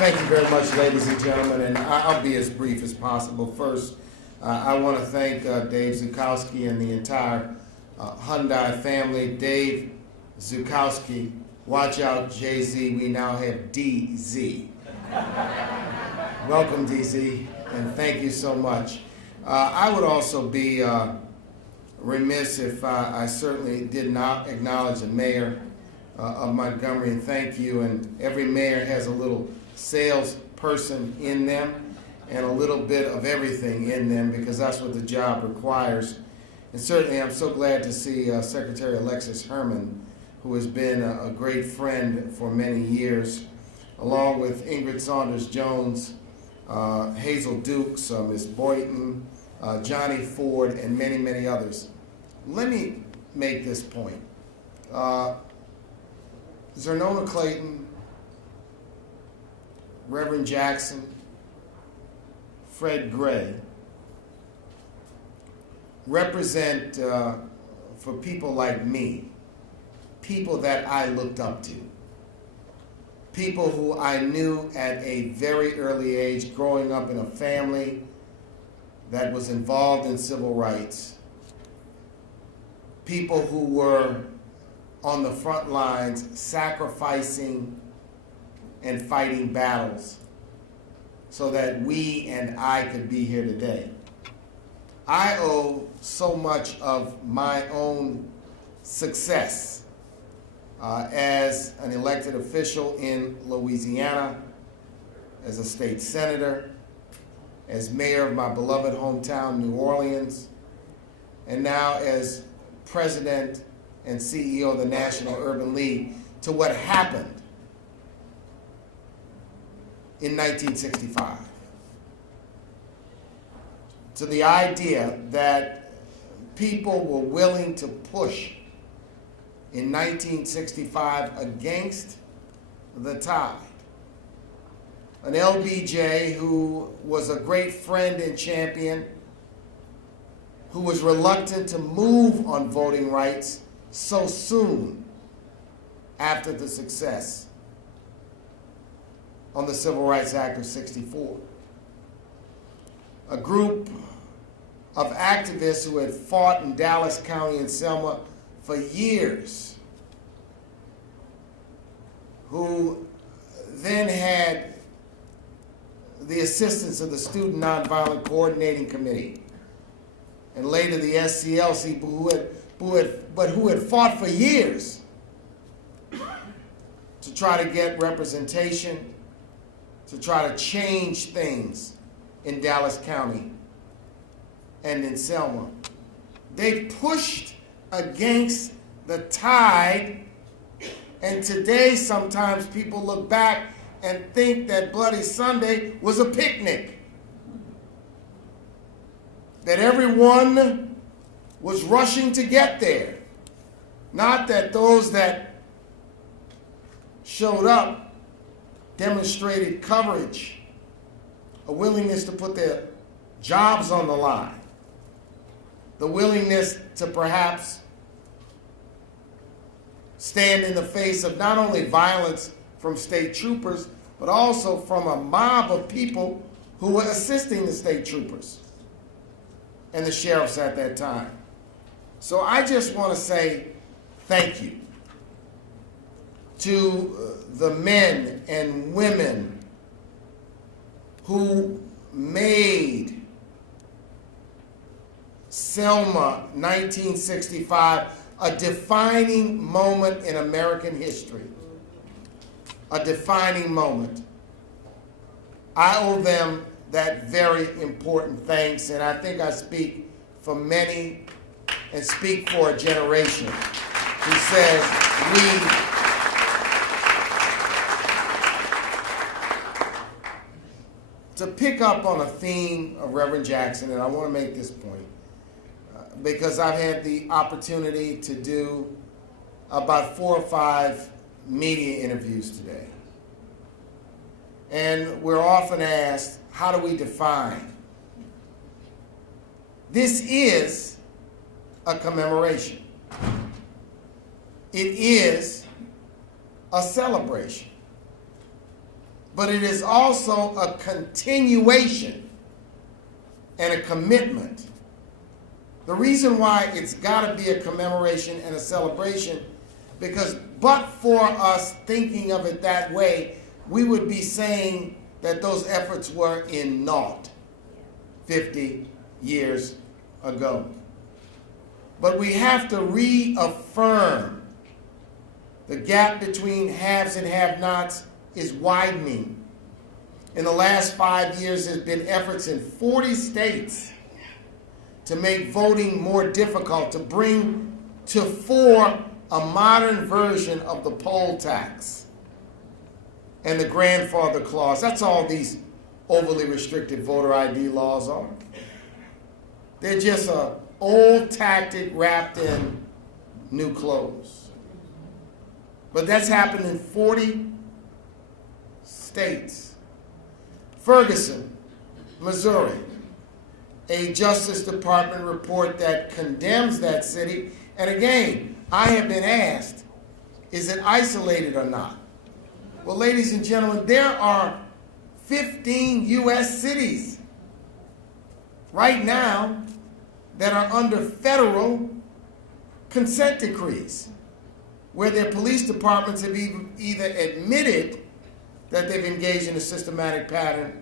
Thank you very much, ladies and gentlemen, and I'll be as brief as possible. First, I want to thank Dave Zukowski and the entire Hyundai family. Dave Zukowski, watch out, Jay-Z, we now have DZ. Welcome, DZ, and thank you so much. I would also be remiss if I certainly did not acknowledge the mayor of Montgomery, and thank you. And every mayor has a little salesperson in them and a little bit of everything in them, because that's what the job requires. And certainly I'm so glad to see Secretary Alexis Herman, who has been a great friend for many years, along with Ingrid Saunders-Jones, Hazel Dukes, Ms. Boynton, Johnny Ford, and many, many others. Let me make this point. Zernona Clayton, Reverend Jackson, Fred Gray represent, for people like me, people that I looked up to, people who I knew at a very early age, growing up in a family that was involved in civil rights, people who were on the front lines sacrificing and fighting battles so that we and I could be here today. I owe so much of my own success as an elected official in Louisiana, as a state senator, as mayor of my beloved hometown, New Orleans, and now as president and CEO of the National Urban League, to what happened in 1965. To the idea that people were willing to push in 1965 against the tide. An LBJ who was a great friend and champion, who was reluctant to move on voting rights so soon after the success on the Civil Rights Act of '64. A group of activists who had fought in Dallas County and Selma for years, who then had the assistance of the Student Nonviolent Coordinating Committee, and later the SCLC, who had fought for years to try to get representation, to try to change things in Dallas County and in Selma. They pushed against the tide, and today sometimes people look back and think that Bloody Sunday was a picnic, that everyone was rushing to get there. Not that those that showed up demonstrated courage, a willingness to put their jobs on the line, the willingness to perhaps stand in the face of not only violence from state troopers, but also from a mob of people who were assisting the state troopers and the sheriffs at that time. So I just want to say thank you to the men and women who made Selma 1965 a defining moment in American history. A defining moment. I owe them that very important thanks, and I think I speak for many and speak for a generation who says to pick up on a theme of Reverend Jackson, and I want to make this point, because I've had the opportunity to do about 4 or 5 media interviews today. And we're often asked, how do we define? This is a commemoration. It is a celebration. but it is also a continuation and a commitment. The reason why it's got to be a commemoration and a celebration, because but for us thinking of it that way, we would be saying that those efforts were in naught 50 years ago. But we have to reaffirm the gap between haves and have-nots is widening. In the last 5 years, there's been efforts in 40 states to make voting more difficult, to bring to fore a modern version of the poll tax and the grandfather clause. That's all these overly restrictive voter ID laws are. They're just an old tactic wrapped in new clothes. But that's happened in 40 states. Ferguson, Missouri, a Justice Department report that condemns that city. And again, I have been asked, is it isolated or not? Well, ladies and gentlemen, there are 15 U.S. cities right now that are under federal consent decrees, where their police departments have either admitted that they've engaged in a systematic pattern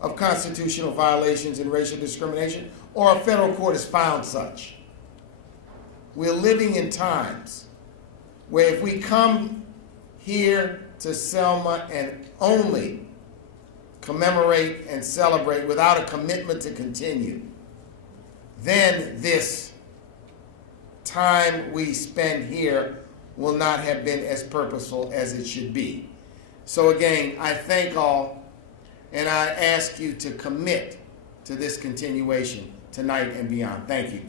of constitutional violations and racial discrimination, or a federal court has found such. We're living in times where if we come here to Selma and only commemorate and celebrate without a commitment to continue, then this time we spend here will not have been as purposeful as it should be. So again, I thank all, and I ask you to commit to this continuation tonight and beyond. Thank you.